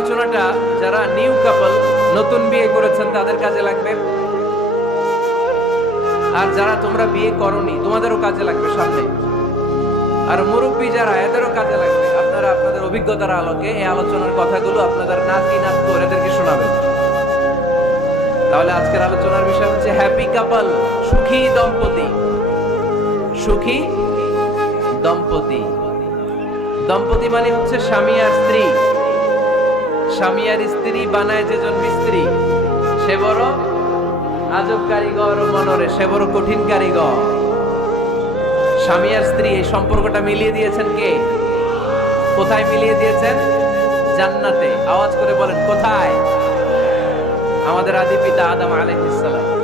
আলোচনাটা যারা নিউ কাপল, নতুন বিয়ে করেছেন তাদের কাজে লাগবে, আর যারা তোমরা বিয়ে করনি তোমাদেরও কাজে লাগবে সামনে, আর মুরব্বী যারা এদেরও কাজে লাগবে। আপনারা আপনাদের অভিজ্ঞতার আলোকে এই আলোচনার কথাগুলো আপনাদের নাতি নাতনি এদেরকে শোনাবেন। তাহলে আজকের আলোচনার বিষয় হচ্ছে হ্যাপি কাপল, সুখী দম্পতি। সুখী দম্পতি, দম্পতি মানে হচ্ছে স্বামী আর স্ত্রী। স্বামী আর স্ত্রী বানায় যেজন মিস্ত্রি, সে বড় আজব কারিগর ও মনরে, সে বড় কঠিন কারিগর। স্বামী আর স্ত্রী এই সম্পর্কটা মিলিয়ে দিয়েছেন কে? কোথায় মিলিয়ে দিয়েছেন? জান্নাতে। আওয়াজ করে বলেন কোথায়? আমাদের আদি পিতা আদম আলাইহিস সালাম।